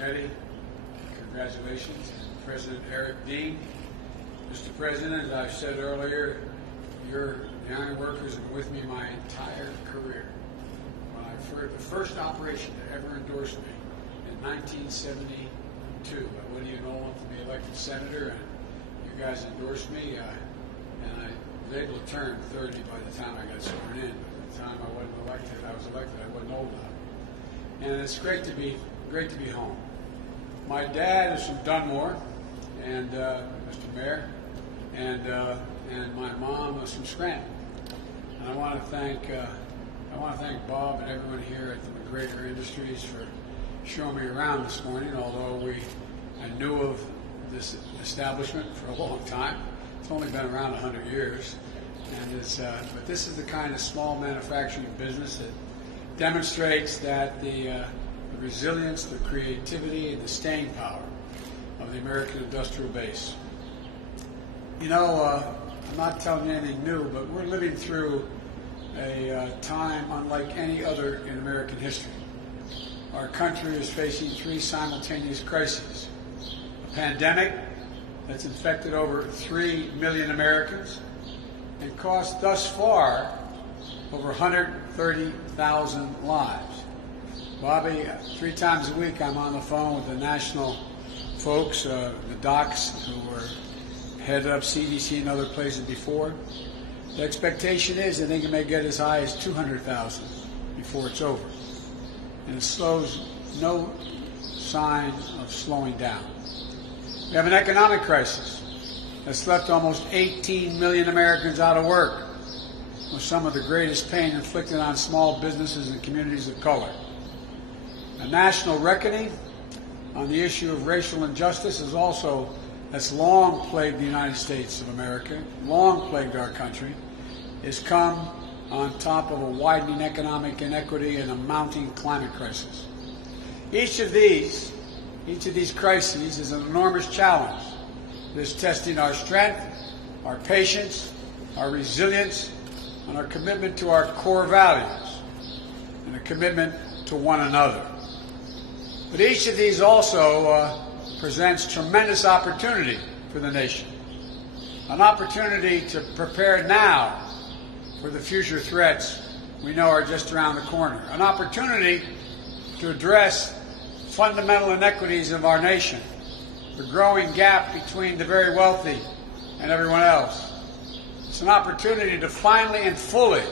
Eddie, congratulations. President Eric Dean. Mr. President, as I've said earlier, the iron workers have been with me my entire career. The first operation to ever endorse me in 1972, Lydia Nolan to be elected senator, and you guys endorsed me, and I was able to turn 30 by the time I got sworn in. By the time I wasn't elected, I wasn't old enough. And it's great to be home. My dad is from Dunmore, and Mr. Mayor, and my mom was from Scranton. And I want to thank Bob and everyone here at the McGregor Industries for showing me around this morning. Although I knew of this establishment for a long time. It's only been around 100 years, and but this is the kind of small manufacturing business that demonstrates that the resilience, the creativity, and the staying power of the American industrial base. You know, I'm not telling you anything new, but we're living through a time unlike any other in American history. Our country is facing three simultaneous crises. A pandemic that's infected over 3 million Americans and cost thus far over 130,000 lives. Bobby, 3 times a week I'm on the phone with the national folks, the docs who were headed up CDC and other places before. The expectation is that they may get as high as 200,000 before it's over. And it shows no sign of slowing down. We have an economic crisis that's left almost 18 million Americans out of work, with some of the greatest pain inflicted on small businesses and communities of color. A national reckoning on the issue of racial injustice that's long plagued the United States of America, long plagued our country, has come on top of a widening economic inequity and a mounting climate crisis. Each of these crises is an enormous challenge that is testing our strength, our patience, our resilience, and our commitment to our core values, and a commitment to one another. But each of these also presents tremendous opportunity for the nation. An opportunity to prepare now for the future threats we know are just around the corner. An opportunity to address fundamental inequities of our nation, the growing gap between the very wealthy and everyone else. It's an opportunity to finally and fully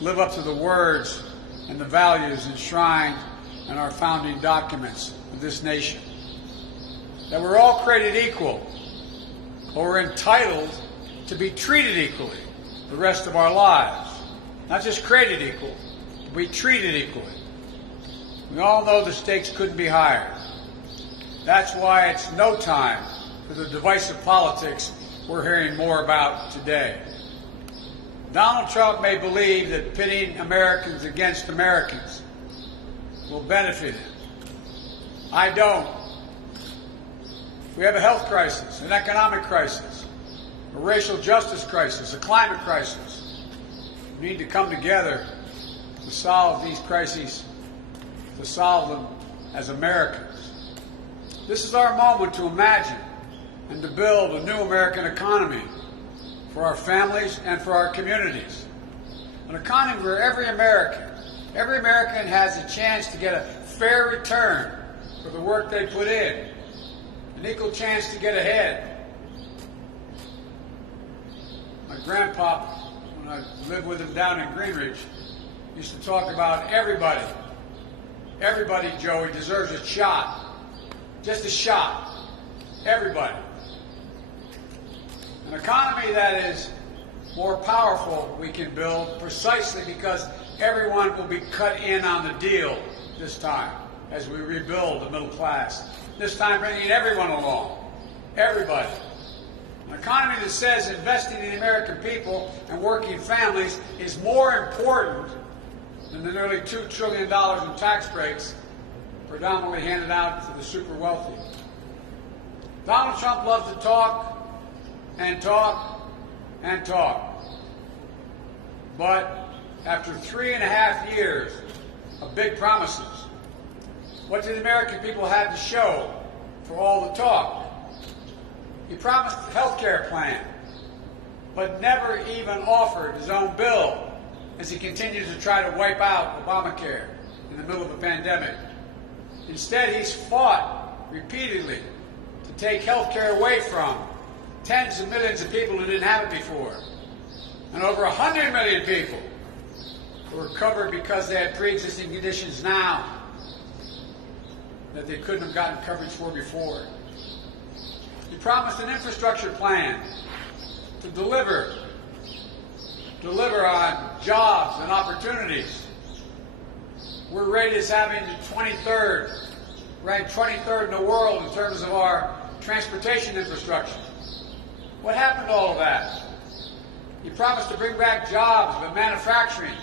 live up to the words and the values enshrined in our founding documents of this nation. That we're all created equal, but we're entitled to be treated equally the rest of our lives. Not just created equal, but be treated equally. We all know the stakes couldn't be higher. That's why it's no time for the divisive politics we're hearing more about today. Donald Trump may believe that pitting Americans against Americans will benefit him. I don't. We have a health crisis, an economic crisis, a racial justice crisis, a climate crisis. We need to come together to solve these crises, to solve them as Americans. This is our moment to imagine and to build a new American economy for our families and for our communities. An economy where every American has a chance to get a fair return for the work they put in, an equal chance to get ahead. My grandpa, when I lived with him down in Greenridge, used to talk about everybody. Everybody, Joey, deserves a shot. Just a shot. Everybody. An economy that is more powerful we can build precisely because everyone will be cut in on the deal this time as we rebuild the middle class. This time bringing everyone along. Everybody. An economy that says investing in the American people and working families is more important than the nearly $2 trillion in tax breaks predominantly handed out to the super wealthy. Donald Trump loves to talk and talk and talk. But after 3.5 years of big promises, What did the American people have to show for all the talk? He promised a health care plan, but never even offered his own bill as he continues to try to wipe out Obamacare in the middle of a pandemic. Instead, he's fought repeatedly to take health care away from tens of millions of people who didn't have it before, and over 100 million people who are covered because they had pre-existing conditions now that they couldn't have gotten coverage for before. He promised an infrastructure plan to deliver on jobs and opportunities. We're rated as having the 23rd, ranked 23rd in the world in terms of our transportation infrastructure. What happened to all of that? He promised to bring back jobs, but manufacturing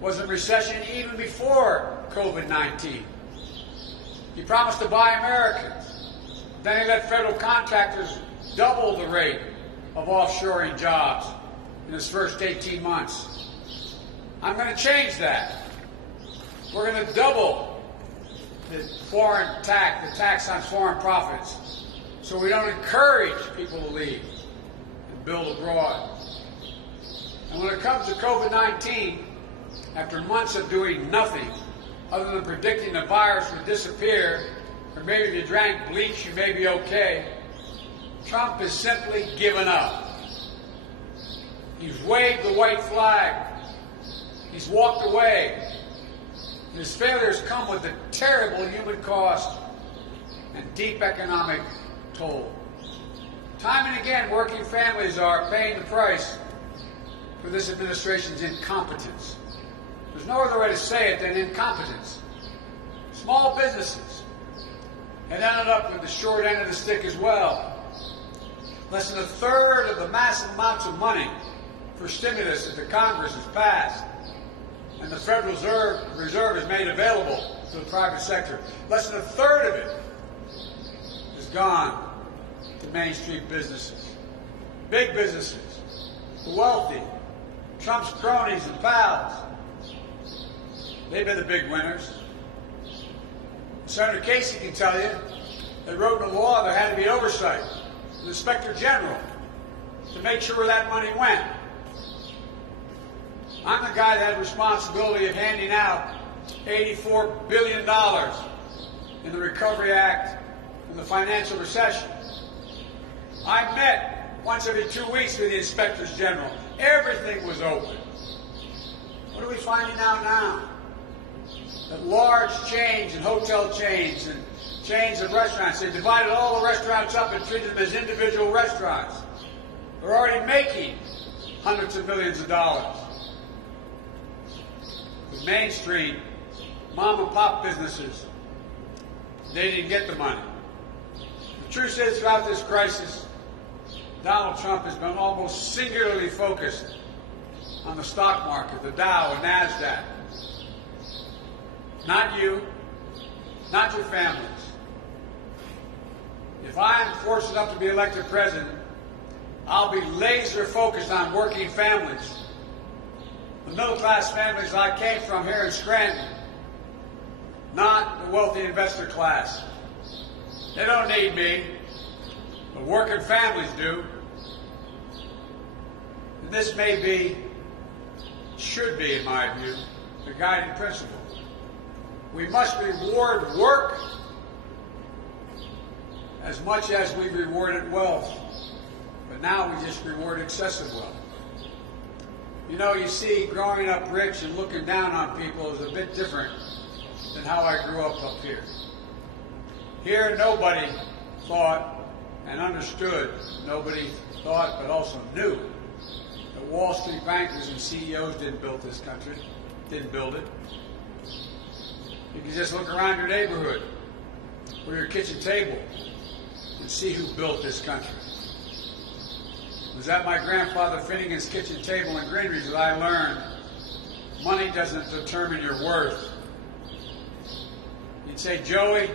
was in recession even before COVID-19. He promised to buy Americans. Then he let federal contractors double the rate of offshoring jobs in his first 18 months. I'm going to change that. We're going to double the foreign tax, the tax on foreign profits, so we don't encourage people to leave and build abroad. And when it comes to COVID-19, after months of doing nothing other than predicting the virus would disappear, or maybe if you drank bleach, you may be okay, Trump has simply given up. He's waved the white flag. He's walked away. And his failures come with a terrible human cost and deep economic toll. Time and again, working families are paying the price for this administration's incompetence. There's no other way to say it than incompetence. Small businesses had ended up with the short end of the stick as well. Less than a third of the massive amounts of money for stimulus that the Congress has passed and the Federal Reserve has made available to the private sector, less than a third of it has gone to Main Street businesses, big businesses, the wealthy, Trump's cronies and pals. They've been the big winners. Senator Casey can tell you they wrote in the law there had to be oversight, the Inspector General, to make sure where that money went. I'm the guy that had responsibility of handing out $84 billion in the Recovery Act in the financial recession. I met once every 2 weeks with the Inspectors General. Everything was open. What are we finding out now? That large chains and hotel chains and chains of restaurants, they divided all the restaurants up and treated them as individual restaurants. They're already making hundreds of millions of dollars. With Main Street, mom and pop businesses, they didn't get the money. The truth is, throughout this crisis, Donald Trump has been almost singularly focused on the stock market, the Dow and NASDAQ. Not you, not your families. If I am fortunate enough to be elected president, I'll be laser focused on working families, the middle-class families I came from here in Scranton, not the wealthy investor class. They don't need me, but working families do. And this may be, should be in my view, the guiding principle. We must reward work as much as we rewarded wealth. But now we just reward excessive wealth. You know, you see, growing up rich and looking down on people is a bit different than how I grew up here. Here, nobody thought and understood, nobody thought but also knew that Wall Street bankers and CEOs didn't build this country, didn't build it. You can just look around your neighborhood or your kitchen table and see who built this country. It was at my grandfather Finnegan's kitchen table in Greenridge that I learned money doesn't determine your worth. He'd say, Joey,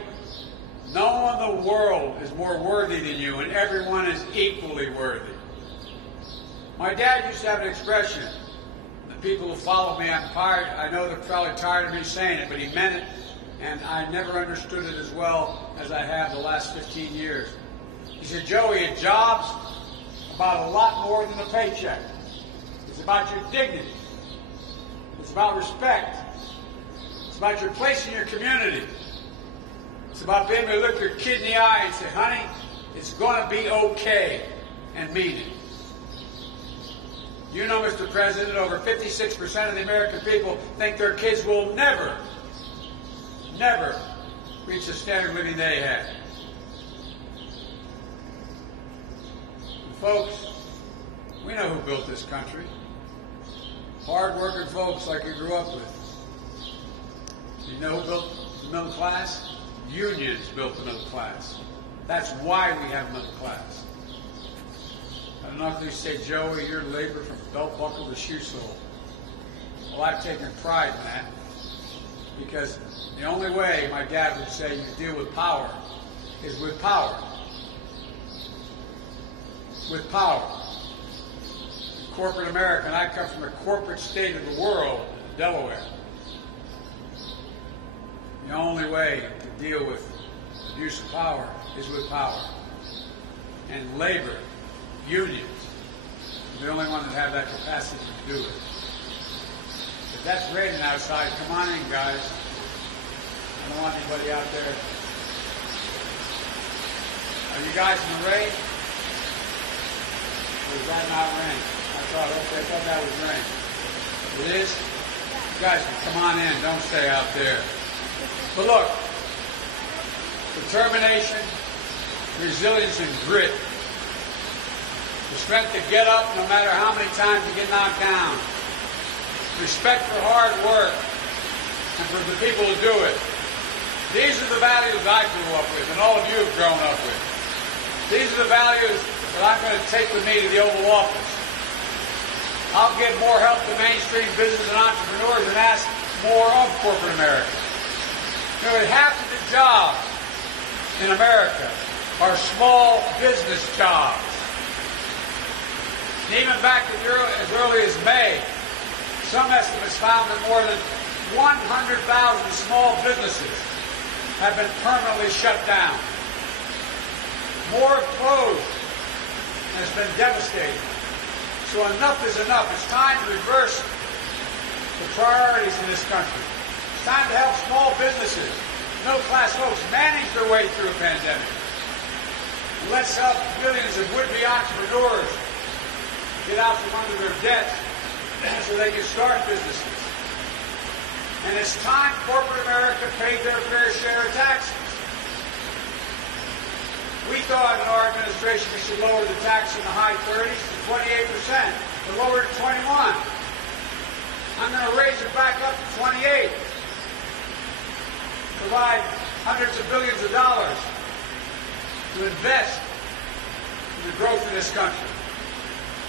no one in the world is more worthy than you, and everyone is equally worthy. My dad used to have an expression. The people who follow me, I know they're probably tired of me saying it, but he meant it. and I never understood it as well as I have the last 15 years. He said, Joey, a job's about a lot more than a paycheck. It's about your dignity. It's about respect. It's about your place in your community. It's about being able to look your kid in the eye and say, honey, it's going to be okay, and mean it. You know, Mr. President, over 56% of the American people think their kids will never reach the standard of living they had. And folks, we know who built this country. Hard-working folks like you grew up with. You know who built the middle class? Unions built the middle class. That's why we have a middle class. I don't know if you say, Joey, you're labor from belt buckle to shoe sole. Well, I've taken pride in that, because the only way my dad would say you deal with power is with power. With power. Corporate America, and I come from a corporate state of the world, Delaware. The only way to deal with abuse of power is with power. And labor, unions, are the only ones that have that capacity to do it. If that's raining outside, come on in, guys. I don't want anybody out there. Are you guys in the rain? Or is that not rain? I thought that was rain. It is? You guys, come on in. Don't stay out there. But look, determination, resilience, and grit. The strength to get up no matter how many times you get knocked down. Respect for hard work and for the people who do it. These are the values I grew up with and all of you have grown up with. These are the values that I'm going to take with me to the Oval Office. I'll give more help to mainstream business and entrepreneurs and ask more of corporate America. You know, half of the jobs in America are small business jobs. And even back as early as May, some estimates found that more than 100,000 small businesses have been permanently shut down. More have closed, and it's been devastating. So enough is enough. It's time to reverse the priorities in this country. It's time to help small businesses, middle-class folks manage their way through a pandemic. Let's help millions of would-be entrepreneurs get out from under their debts so they can start businesses. And it's time corporate America paid their fair share of taxes. We thought in our administration we should lower the tax in the high 30s to 28%, but lower it to 21%. I'm going to raise it back up to 28%. Provide hundreds of billions of dollars to invest in the growth of this country.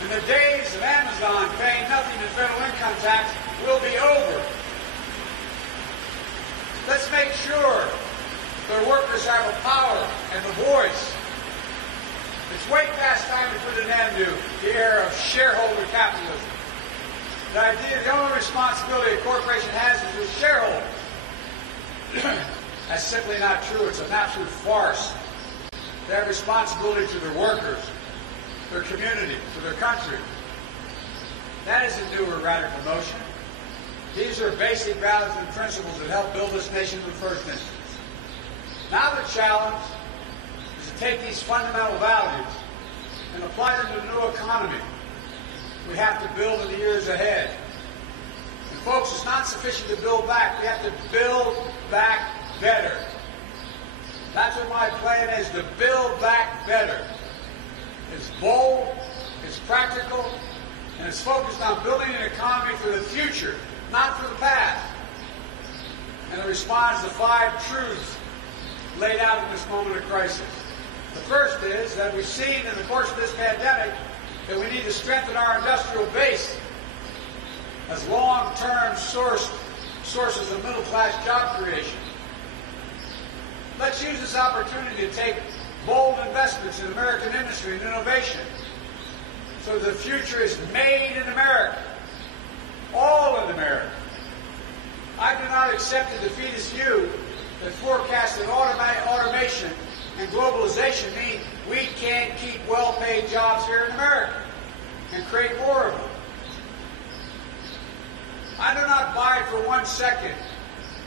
And the days of Amazon paying nothing in federal income tax will be over. Let's make sure their workers have the power and the voice. It's way past time to put an end to the era of shareholder capitalism. The idea, the only responsibility a corporation has is with shareholders. That's simply not true. It's an absolute farce. They have responsibility to their workers, their community, to their country. That isn't new or radical notion. These are basic values and principles that help build this nation in the first instance. Now the challenge is to take these fundamental values and apply them to the new economy we have to build in the years ahead. And folks, it's not sufficient to build back. We have to build back better. That's what my plan is, to build back better. It's bold, it's practical, and it's focused on building an economy for the future, not for the past. And it responds to 5 truths laid out in this moment of crisis. The first is that we've seen in the course of this pandemic that we need to strengthen our industrial base as long-term sources of middle-class job creation. Let's use this opportunity to take bold investments in American industry and innovation so the future is made in America, all in America. I do not accept the defeatist view that forecast that automation and globalization mean we can't keep well-paid jobs here in America and create more of them. I do not buy for 1 second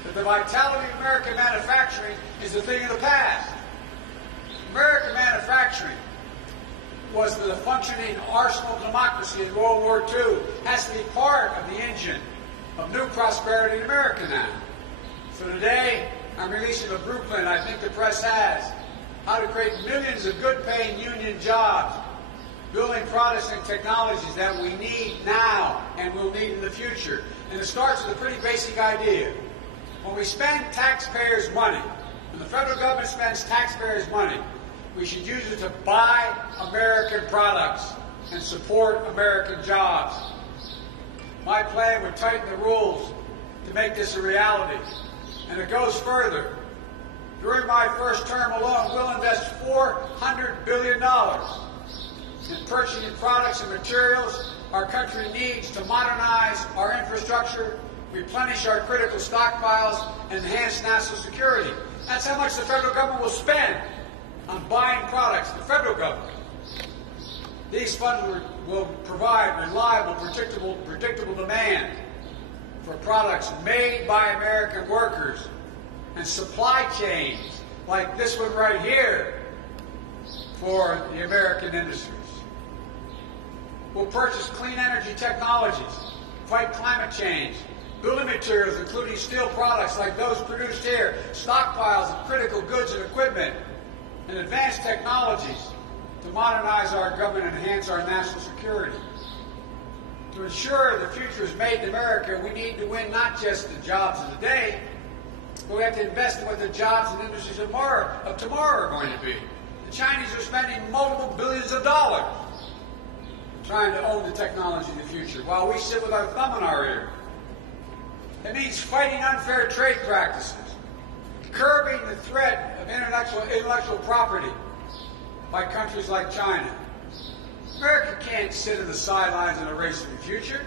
that the vitality of American manufacturing is a thing of the past. American manufacturing was the functioning arsenal of democracy in World War II, has to be part of the engine of new prosperity in America now. So today, I'm releasing a blueprint I think the press has, how to create millions of good-paying union jobs, building products and technologies that we need now and will need in the future. And it starts with a pretty basic idea. When we spend taxpayers' money, when the federal government spends taxpayers' money, we should use it to buy American products and support American jobs. My plan would tighten the rules to make this a reality. And it goes further. During my first term alone, we'll invest $400 billion in purchasing products and materials our country needs to modernize our infrastructure, replenish our critical stockpiles, and enhance national security. That's how much the federal government will spend on buying products, the federal government. These funds will provide reliable, predictable demand for products made by American workers and supply chains like this one right here for the American industries. We'll purchase clean energy technologies, fight climate change, building materials including steel products like those produced here, stockpiles of critical goods and equipment, and advanced technologies to modernize our government and enhance our national security. To ensure the future is made in America, we need to win not just the jobs of the day, but we have to invest in what the jobs and industries of tomorrow are going to be. The Chinese are spending multiple billions of dollars trying to own the technology of the future, while we sit with our thumb in our ear. It means fighting unfair trade practices, curbing the threat of intellectual property by countries like China. America can't sit in the sidelines in a race to the future.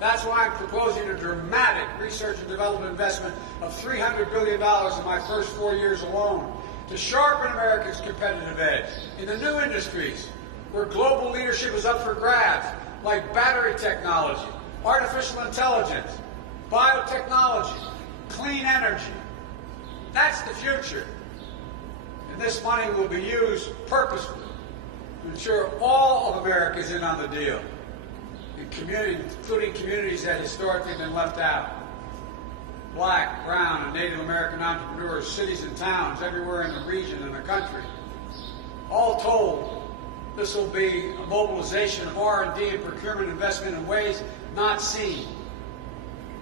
That's why I'm proposing a dramatic research and development investment of $300 billion in my first 4 years alone to sharpen America's competitive edge in the new industries where global leadership is up for grabs, like battery technology, artificial intelligence, biotechnology, clean energy. That's the future. And this money will be used purposefully to ensure all of America is in on the deal, including communities that historically have been left out. Black, brown, and Native American entrepreneurs, cities and towns everywhere in the region and the country. All told, this will be a mobilization of R&D and procurement investment in ways not seen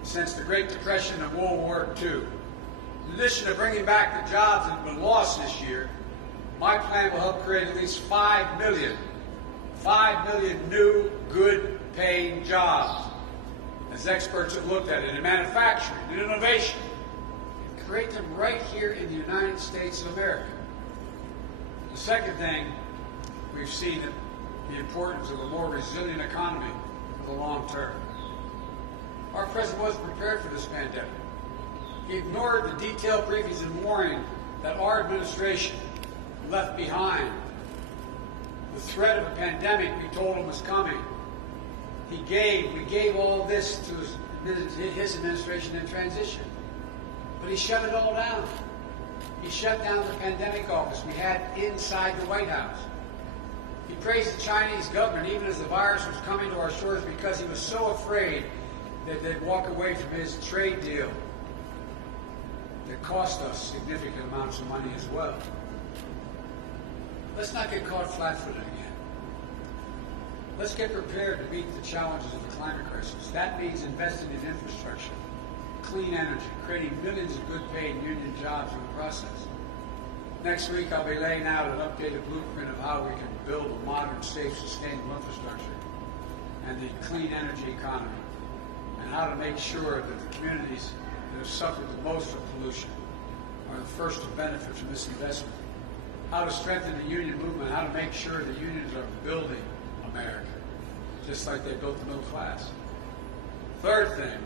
since the Great Depression and World War II. In addition to bringing back the jobs that have been lost this year, my plan will help create at least 5 million new, good-paying jobs, as experts have looked at it, in manufacturing, in innovation, and create them right here in the United States of America. The second thing, we've seen the importance of a more resilient economy for the long term. Our president wasn't prepared for this pandemic. He ignored the detailed briefings and warning that our administration left behind. The threat of a pandemic we told him was coming. We gave all this to his administration in transition. But he shut it all down. He shut down the pandemic office we had inside the White House. He praised the Chinese government even as the virus was coming to our shores because he was so afraid that they'd walk away from his trade deal that cost us significant amounts of money as well. Let's not get caught flat-footed again. Let's get prepared to meet the challenges of the climate crisis. That means investing in infrastructure, clean energy, creating millions of good-paid union jobs in the process. Next week, I'll be laying out an updated blueprint of how we can build a modern, safe, sustainable infrastructure and the clean energy economy, and how to make sure that the communities that have suffered the most from pollution are the first to benefit from this investment. How to strengthen the union movement, how to make sure the unions are building America, just like they built the middle class. Third thing,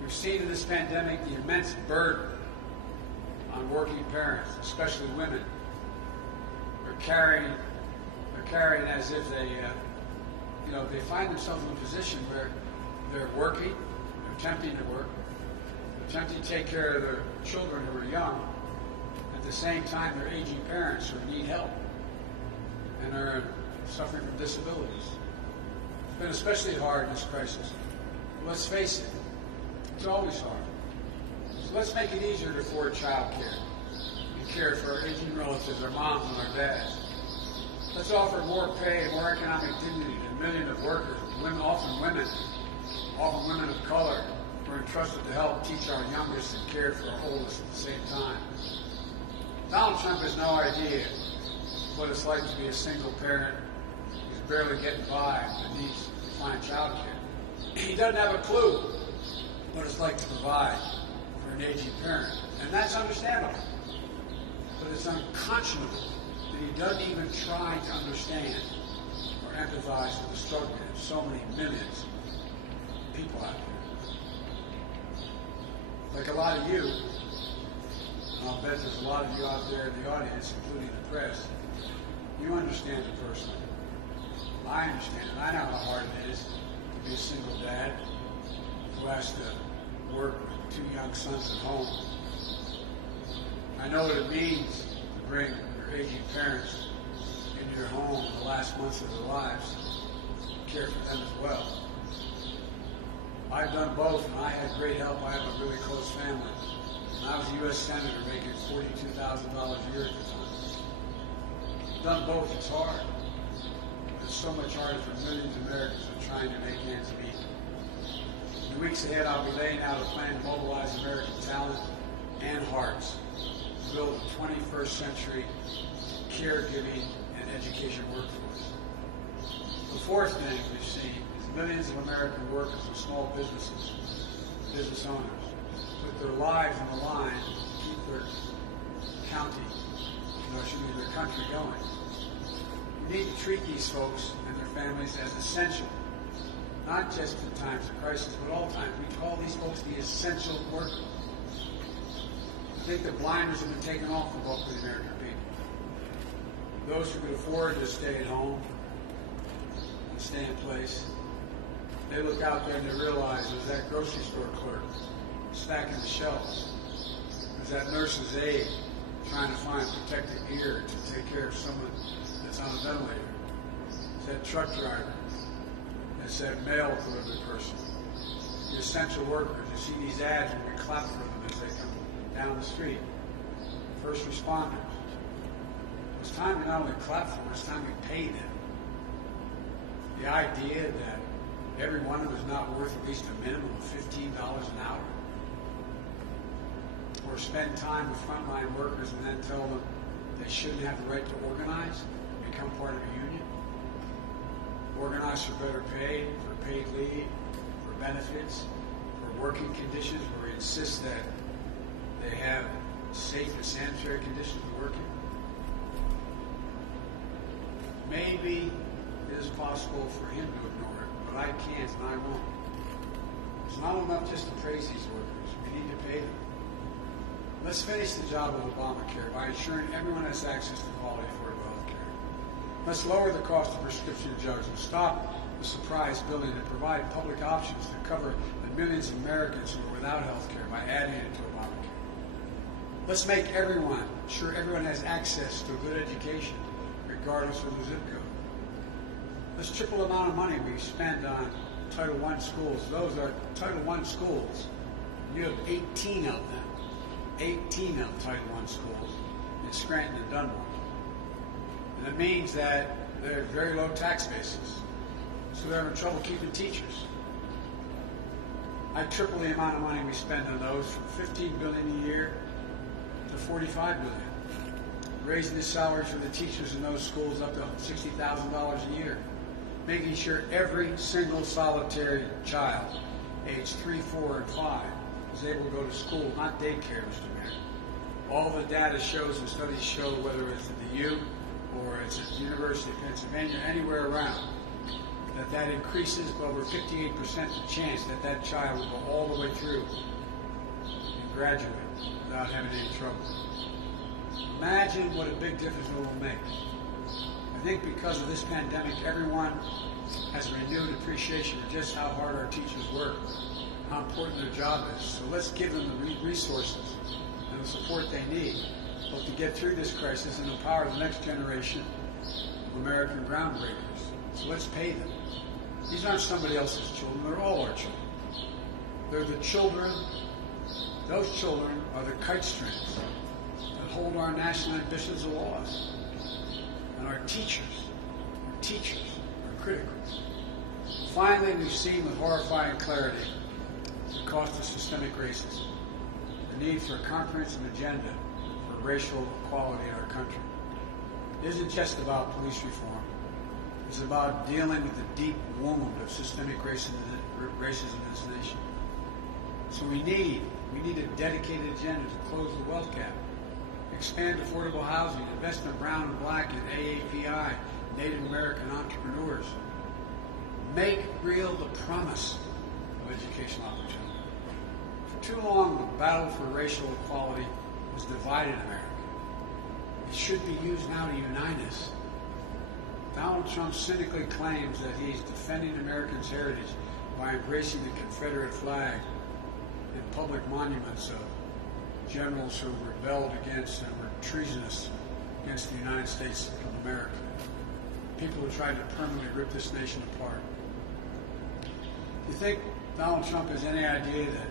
we've seen in this pandemic the immense burden on working parents, especially women. They're carrying as if they find themselves in a position where they're working, they're attempting to work, they're attempting to take care of their children who are young. At the same time, they're aging parents who need help and are suffering from disabilities. It's been especially hard in this crisis. Let's face it, it's always hard. So let's make it easier to afford child care and care for our aging relatives, our moms and our dads. Let's offer more pay and more economic dignity to millions of workers, often women of color, who are entrusted to help teach our youngest and care for our oldest at the same time. Donald Trump has no idea what it's like to be a single parent who's barely getting by and needs to find child care. He doesn't have a clue what it's like to provide for an aging parent, and that's understandable. But it's unconscionable that he doesn't even try to understand or empathize with the struggle of so many millions of people out there. Like a lot of you, and I'll bet there's a lot of you out there in the audience, including the press, you understand it personally. I understand it. I know how hard it is to be a single dad who has to work with 2 young sons at home. I know what it means to bring your aging parents into your home in the last months of their lives, care for them as well. I've done both, and I had great help. I have a really close family. And I was a U.S. Senator making $42,000 a year at the time. Done both. It's hard. It's so much harder for millions of Americans who are trying to make ends meet. In the weeks ahead, I'll be laying out a plan to mobilize American talent and hearts to build a 21st century caregiving and education workforce. The fourth thing we've seen is millions of American workers and small businesses, business owners, put their lives on the line to keep their their country going. We need to treat these folks and their families as essential, not just in times of crisis, but all times. We call these folks the essential workers. I think the blinders have been taken off the bulk of the American people. Those who could afford to stay at home and stay in place, they look out there and they realize there's that grocery store clerk stacking the shelves. There's that nurse's aide trying to find protective gear to take care of someone that's on a ventilator. There's that truck driver. There's that mail delivery person. The essential workers. You see these ads and we clap for them as they come down the street. First responders. It's time to not only clap for them, it's time we pay them. The idea that every one of them is not worth at least a minimum of $15 an hour. Or spend time with frontline workers and then tell them they shouldn't have the right to organize, become part of a union. Organize for better pay, for paid leave, for benefits, for working conditions where we insist that they have safe and sanitary conditions to work in. Maybe it is possible for him to ignore it, but I can't and I won't. It's not enough just to praise these workers. We need to pay them. Let's finish the job of Obamacare by ensuring everyone has access to quality affordable health care. Let's lower the cost of prescription drugs and stop the surprise billing and provide public options to cover the millions of Americans who are without health care by adding it to Obamacare. Let's make sure everyone has access to a good education, regardless of their zip code. Let's triple the amount of money we spend on Title I schools. Those are Title I schools. You have 18 of them. 18 of Title I schools in Scranton and Dunmore. And it means that they're very low tax bases. So they're having trouble keeping teachers. I triple the amount of money we spend on those from $15 billion a year to $45 billion. Raising the salaries for the teachers in those schools up to $60,000 a year. Making sure every single solitary child, aged 3, 4, and 5, is able to go to school, not daycare, Mr. Mayor. All the data shows and studies show, whether it's at the U or it's at the University of Pennsylvania, anywhere around, that increases by over 58% the chance that child will go all the way through and graduate without having any trouble. Imagine what a big difference it will make. I think because of this pandemic, everyone has a renewed appreciation for just how hard our teachers work, how important their job is. So let's give them the resources and the support they need, both to get through this crisis and empower the next generation of American groundbreakers. So let's pay them. These aren't somebody else's children, they're all our children. They're the children, those children are the kite strings that hold our national ambitions aloft. And our teachers are critical. Finally, we've seen with horrifying clarity the cost of systemic racism, the need for a comprehensive agenda for racial equality in our country. It isn't just about police reform. It's about dealing with the deep wound of systemic racism in this nation. So we need a dedicated agenda to close the wealth gap, expand affordable housing, invest in brown and black and AAPI, Native American entrepreneurs, make real the promise of educational opportunity. For too long, the battle for racial equality has divided America. It should be used now to unite us. Donald Trump cynically claims that he's defending Americans' heritage by embracing the Confederate flag and public monuments of generals who rebelled against and were treasonous against the United States of America. People who tried to permanently rip this nation apart. Do you think Donald Trump has any idea that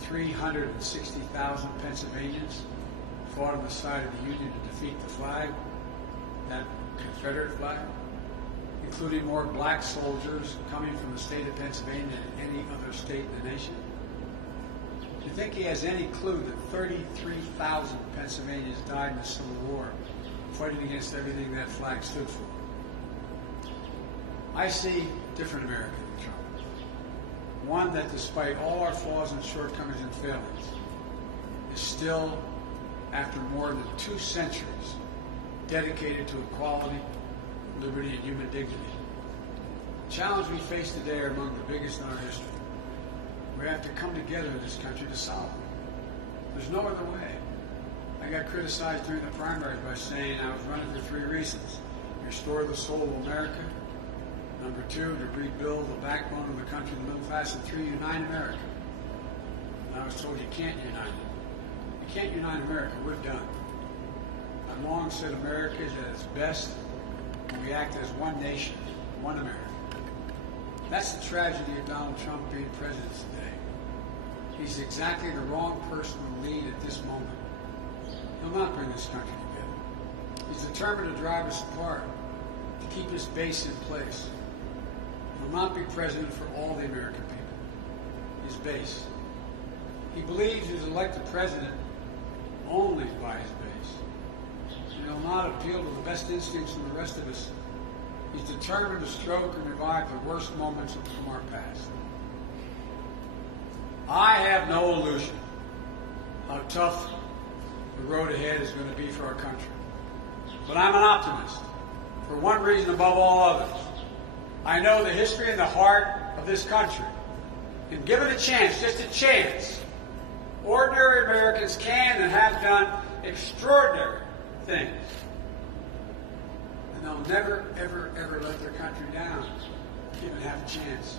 360,000 Pennsylvanians fought on the side of the Union to defeat the flag, that Confederate flag, including more black soldiers coming from the state of Pennsylvania than any other state in the nation? Do you think he has any clue that 33,000 Pennsylvanians died in the Civil War fighting against everything that flag stood for? I see a different America than Trump. One that, despite all our flaws and shortcomings and failings, is still, after more than 2 centuries, dedicated to equality, liberty, and human dignity. The challenges we face today are among the biggest in our history. We have to come together in this country to solve them. There's no other way. I got criticized during the primaries by saying I was running for 3 reasons. Restore the soul of America. Number 2, to rebuild the backbone of the country, the middle class. And 3, unite America. And I was told you can't unite it. You can't unite America. We're done. I've long said America is at its best when we act as one nation, one America. That's the tragedy of Donald Trump being president today. He's exactly the wrong person to lead at this moment. He'll not bring this country together. He's determined to drive us apart, to keep his base in place. He'll not be president for all the American people, his base. He believes he's elected president only by his base. And he'll not appeal to the best instincts from the rest of us. He's determined to stroke and revive the worst moments from our past. I have no illusion how tough the road ahead is going to be for our country. But I'm an optimist for one reason above all others. I know the history and the heart of this country. And given a chance, just a chance, ordinary Americans can and have done extraordinary things. And they'll never, ever, ever let their country down, given half a chance.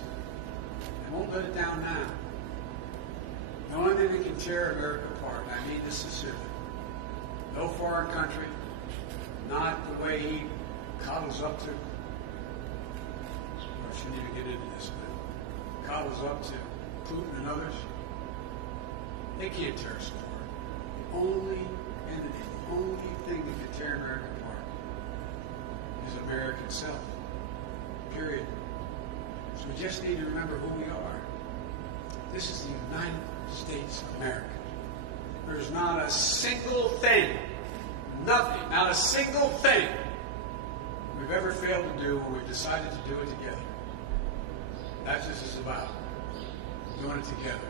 They won't let it down now. The only thing that can tear America apart, and I mean this sincerely, no foreign country, not the way he coddles up to, I shouldn't even get into this, but coddles up to Putin and others, they can't tear us apart. The only entity, the only thing that can tear America apart is America itself. Period. So we just need to remember who we are. This is the United States of America. There's not a single thing, nothing, not a single thing we've ever failed to do when we decided to do it together. That's what this is about. Doing it together.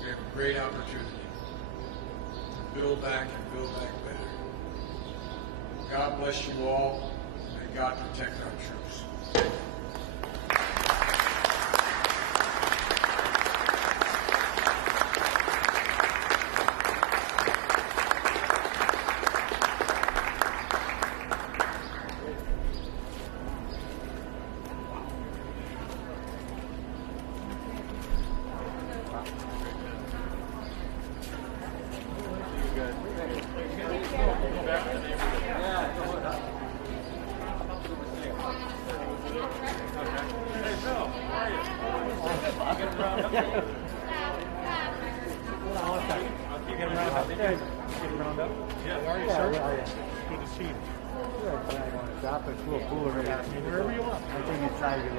We have a great opportunity to build back and build back better. God bless you all. May God protect our troops. Get around up. Yeah, how are you, sir? Good to see you. Good. I want to stop. It's a little cooler right now. Wherever you want. I think it's time to